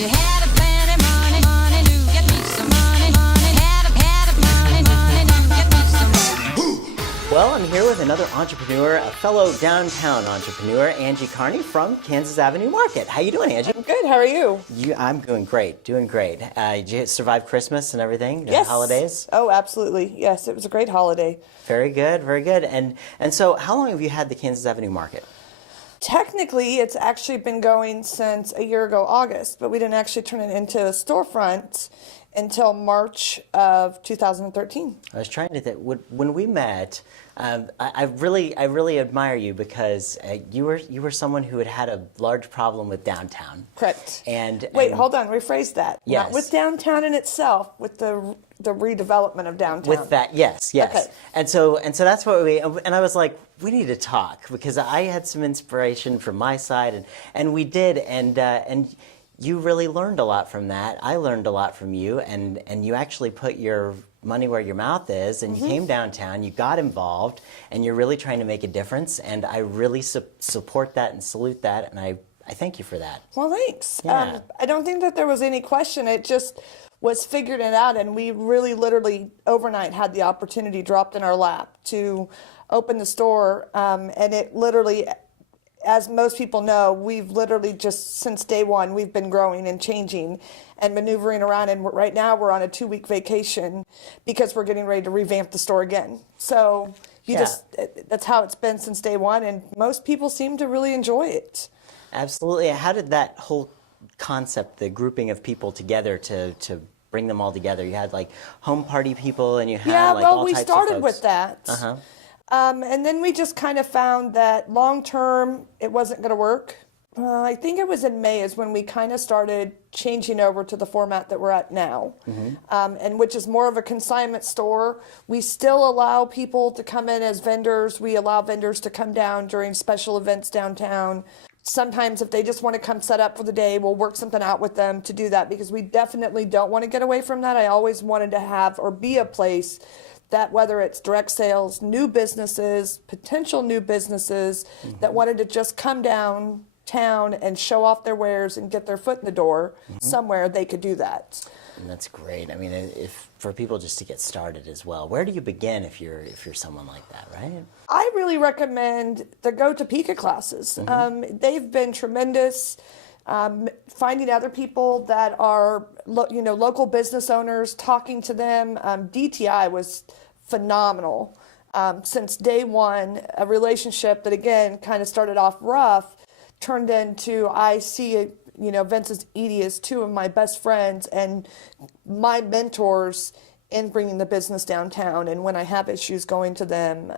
You had a plenty money, money to get me some money, money. Had a money, money to get me some money. Well, I'm here with another entrepreneur, a fellow downtown entrepreneur, Anje Kearney from Kansas Avenue Market. How you doing, Angie? I'm good. How are you? I'm doing great, doing great. Did you survive Christmas and everything? Yes. Holidays? Oh, absolutely. Yes, it was a great holiday. Very good, very good. And so how long have you had the Kansas Avenue Market? Technically, it's actually been going since a year ago, August, but we didn't actually turn it into a storefront until March of 2013. I was trying to think, when we met, I really admire you because you were someone who had a large problem with downtown. Correct. Wait, hold on, rephrase that. Yes. Not with downtown in itself, with the redevelopment of downtown. With that, yes. Okay. And so that's what I was like, we need to talk because I had some inspiration from my side and we did and you really learned a lot from that. I learned a lot from you and you actually put your money where your mouth is and you came downtown, you got involved and you're really trying to make a difference and I really support that and salute that and I thank you for that. Well, thanks. Yeah. I don't think that there was any question. It just was figuring it out, and we really literally overnight had the opportunity dropped in our lap to open the store, and it literally, as most people know, we've literally just since day one, we've been growing and changing and maneuvering around, and right now we're on a 2-week vacation because we're getting ready to revamp the store again. So that's how it's been since day one, and most people seem to really enjoy it. Absolutely. How did that whole concept, the grouping of people together to bring them all together? You had like home party people and you had like all types of folks. We started with that. And then we just kind of found that long term it wasn't going to work. I think it was in May is when we kind of started changing over to the format that we're at now, and which is more of a consignment store. We still allow people to come in as vendors. We allow vendors to come down during special events downtown. Sometimes if they just want to come set up for the day, we'll work something out with them to do that because we definitely don't want to get away from that. I always wanted to have or be a place that whether it's direct sales, new businesses, potential new businesses that wanted to just come downtown and show off their wares and get their foot in the door somewhere, they could do that. And that's great. I mean, if for people just to get started as well, where do you begin if you're someone like that, right? I really recommend the Go Topeka classes. They've been tremendous. Finding other people that are local business owners, talking to them. DTI was phenomenal since day one. A relationship that again kind of started off rough, turned into I see Vince's Edie is two of my best friends and my mentors in bringing the business downtown. And when I have issues, going to them.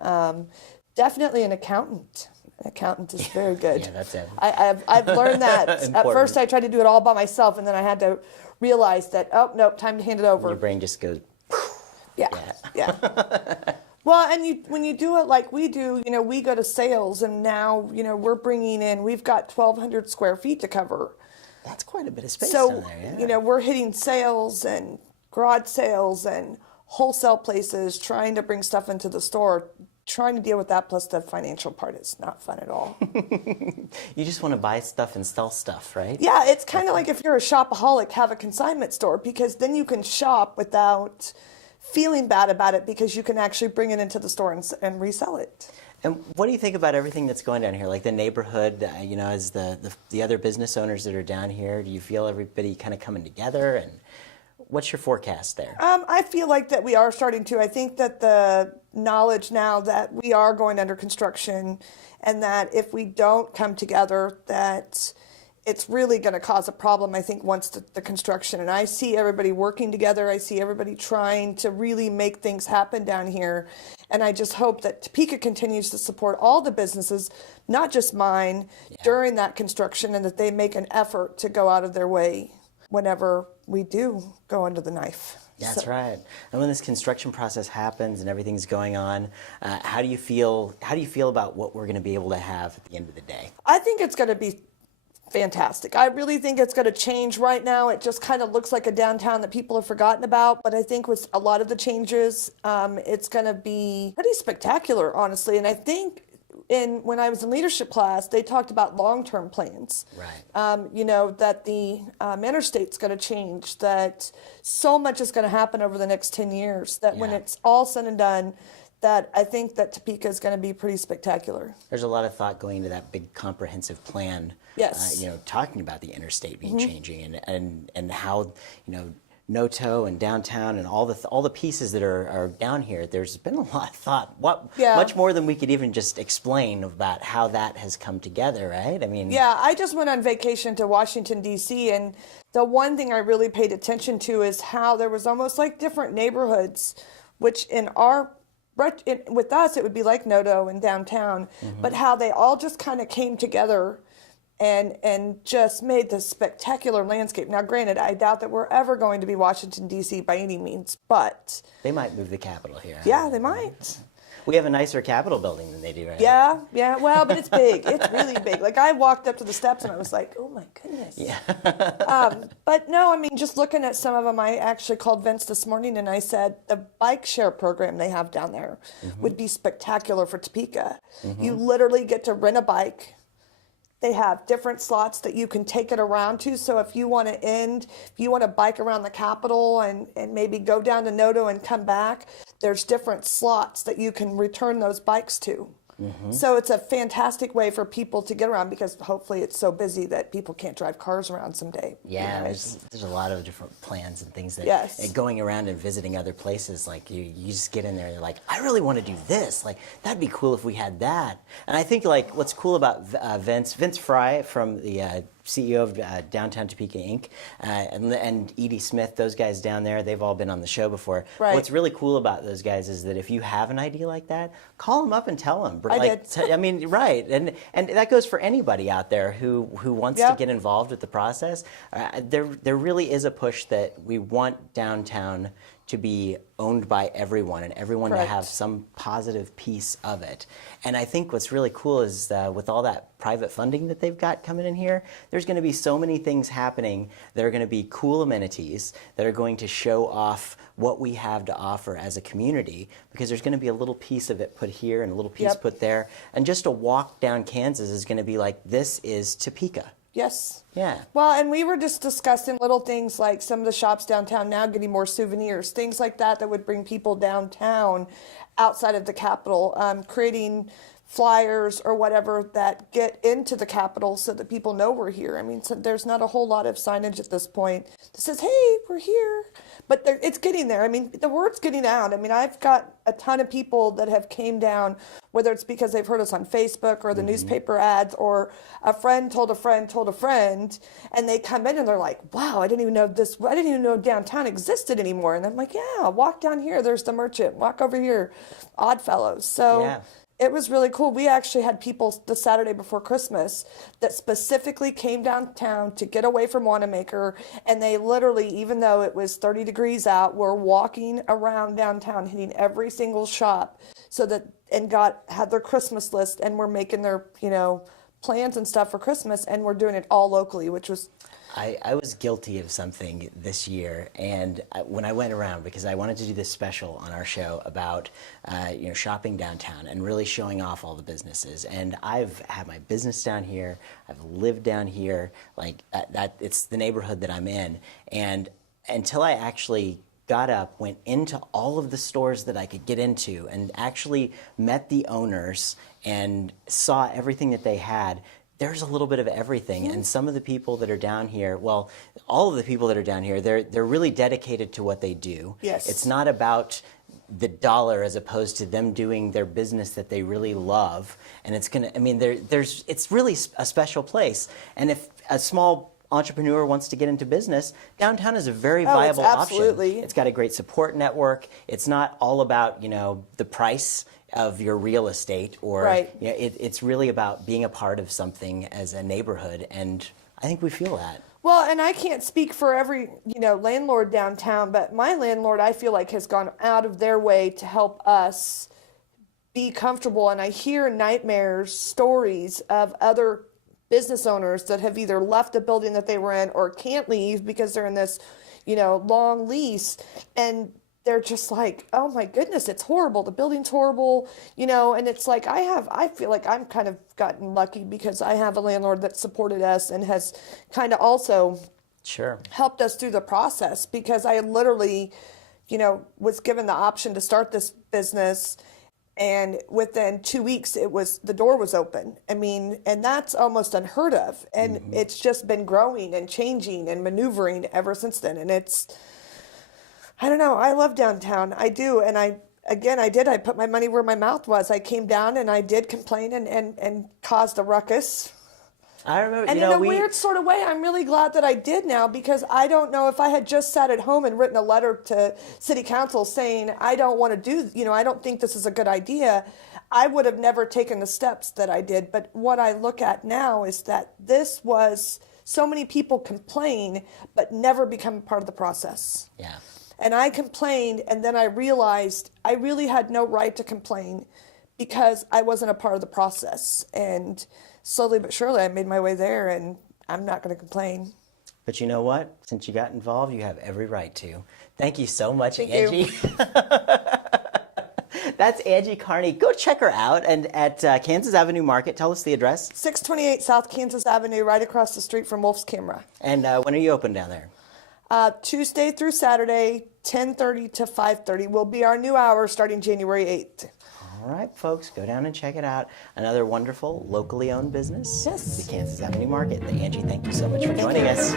Definitely an accountant. An accountant is very good. Yeah, that's it. I've learned that. At first, I tried to do it all by myself, and then I had to realize that, oh, nope, time to hand it over. Your brain just goes, yeah. Well, and when you do it like we do, we go to sales, and now, we're bringing in, we've got 1,200 square feet to cover. That's quite a bit of space down there, yeah. We're hitting sales and garage sales and wholesale places, trying to bring stuff into the store. Trying to deal with that plus the financial part is not fun at all. You just want to buy stuff and sell stuff, right? Yeah, it's kind of like if you're a shopaholic, have a consignment store because then you can shop without feeling bad about it because you can actually bring it into the store and resell it. And what do you think about everything that's going down here, like the neighborhood, as the other business owners that are down here? Do you feel everybody kind of coming together and what's your forecast there? I feel like that we are starting to. I think that the knowledge now that we are going under construction and that if we don't come together, that it's really going to cause a problem, I think, once the construction. And I see everybody working together. I see everybody trying to really make things happen down here. And I just hope that Topeka continues to support all the businesses, not just mine, during that construction and that they make an effort to go out of their way whenever we do go under the knife. That's right. And when this construction process happens and everything's going on, how do you feel about what we're going to be able to have at the end of the day? I think it's going to be fantastic. I really think it's going to change. Right now it just kind of looks like a downtown that people have forgotten about, but I think with a lot of the changes, it's going to be pretty spectacular, honestly. And I think when I was in leadership class, they talked about long-term plans. Right. That the interstate's going to change, that so much is going to happen over the next 10 years, that when Yeah. it's all said and done, that I think that Topeka is going to be pretty spectacular. There's a lot of thought going into that big comprehensive plan. Yes. Talking about the interstate being changing and how, Noto and downtown and all the pieces that are down here. There's been a lot of thought. Much more than we could even just explain about how that has come together, right? I mean, Yeah, I just went on vacation to Washington, D.C., and the one thing I really paid attention to is how there was almost like different neighborhoods, which with us, it would be like Noto and downtown, but how they all just kind of came together and just made this spectacular landscape. Now, granted, I doubt that we're ever going to be Washington, D.C. by any means, but... they might move the Capitol here. Yeah, they might. We have a nicer Capitol building than they do, right? Yeah, well, but it's big. It's really big. Like, I walked up to the steps and I was like, oh my goodness. Yeah. But no, I mean, just looking at some of them, I actually called Vince this morning and I said the bike share program they have down there would be spectacular for Topeka. You literally get to rent a bike. They have different slots that you can take it around to. So if you want to bike around the Capitol and maybe go down to Noto and come back, there's different slots that you can return those bikes to. So it's a fantastic way for people to get around, because hopefully it's so busy that people can't drive cars around someday. Yeah, there's a lot of different plans and things that Yes. going around and visiting other places, like you just get in there and you're like, I really want to do this. Like, that'd be cool if we had that. And I think like what's cool about Vince Fry from the CEO of Downtown Topeka Inc. And Edie Smith, those guys down there, they've all been on the show before. Right. What's really cool about those guys is that if you have an idea like that, call them up and tell them. I did. I mean, right, and that goes for anybody out there who wants to get involved with the process. There really is a push that we want downtown to be owned by everyone and everyone to have some positive piece of it. And I think what's really cool is with all that private funding that they've got coming in here, there's going to be so many things happening that are going to be cool amenities that are going to show off what we have to offer as a community, because there's going to be a little piece of it put here and a little piece put there. And just a walk down Kansas is going to be like, this is Topeka. Yes. Yeah. Well, and we were just discussing little things like some of the shops downtown now getting more souvenirs, things like that would bring people downtown outside of the Capitol, creating flyers or whatever that get into the Capitol so that people know we're here. I mean, so there's not a whole lot of signage at this point that says, hey, we're here. But it's getting there. I mean, the word's getting out. I mean, I've got a ton of people that have came down, whether it's because they've heard us on Facebook or the newspaper ads, or a friend told a friend told a friend, and they come in and they're like, wow, I didn't even know downtown existed anymore. And I'm like, yeah, walk down here. There's the Merchant. Walk over here. Oddfellows. So it was really cool. We actually had people the Saturday before Christmas that specifically came downtown to get away from Wanamaker, and they literally, even though it was 30 degrees out, were walking around downtown, hitting every single shop, had their Christmas list, and were making their plans and stuff for Christmas, and we're doing it all locally, which was. I was guilty of something this year, and when I went around, because I wanted to do this special on our show about shopping downtown and really showing off all the businesses. And I've had my business down here, I've lived down here, like that it's the neighborhood that I'm in. And until I actually got up, went into all of the stores that I could get into, and actually met the owners and saw everything that they had, there's a little bit of everything. And some of the people that are down here, well, all of the people that are down here, they're really dedicated to what they do. Yes. It's not about the dollar as opposed to them doing their business that they really love. And it's it's really a special place. And if a small entrepreneur wants to get into business, downtown is a very viable absolutely. option. It's got a great support network. It's not all about, the price of your real estate, or it's really about being a part of something as a neighborhood, and I think we feel that. Well, and I can't speak for every landlord downtown, but my landlord, I feel like, has gone out of their way to help us be comfortable. And I hear stories of other business owners that have either left the building that they were in or can't leave because they're in this long lease, and they're just like, oh my goodness, it's horrible. The building's horrible, you know, and it's like I feel like I'm kind of gotten lucky because I have a landlord that supported us and has kind of also Sure. helped us through the process, because I literally, you know, was given the option to start this business, and within 2 weeks the door was open. I mean, and that's almost unheard of. And it's just been growing and changing and maneuvering ever since then. And I don't know, I love downtown. I do. And I put my money where my mouth was. I came down and I did complain and caused a ruckus. I remember, And you know, in a weird sort of way, I'm really glad that I did now, because I don't know if I had just sat at home and written a letter to city council saying, I don't want to do, you know, I don't think this is a good idea, I would have never taken the steps that I did. But what I look at now is that this was so many people complain, but never become part of the process. Yeah. And I complained, and then I realized I really had no right to complain because I wasn't a part of the process. And slowly but surely I made my way there, and I'm not going to complain. But you know what? Since you got involved, you have every right to. Thank you so much, Thank Angie. you. That's Anje Kearney. Go check her out and at Kansas Avenue Market. Tell us the address. 628 South Kansas Avenue, right across the street from Wolf's Camera. And when are you open down there? Tuesday through Saturday, 10:30 to 5:30 will be our new hour starting January 8th. All right, folks, go down and check it out. Another wonderful, locally owned business. Yes. The Kansas Avenue Market. Angie, thank you so much for joining us.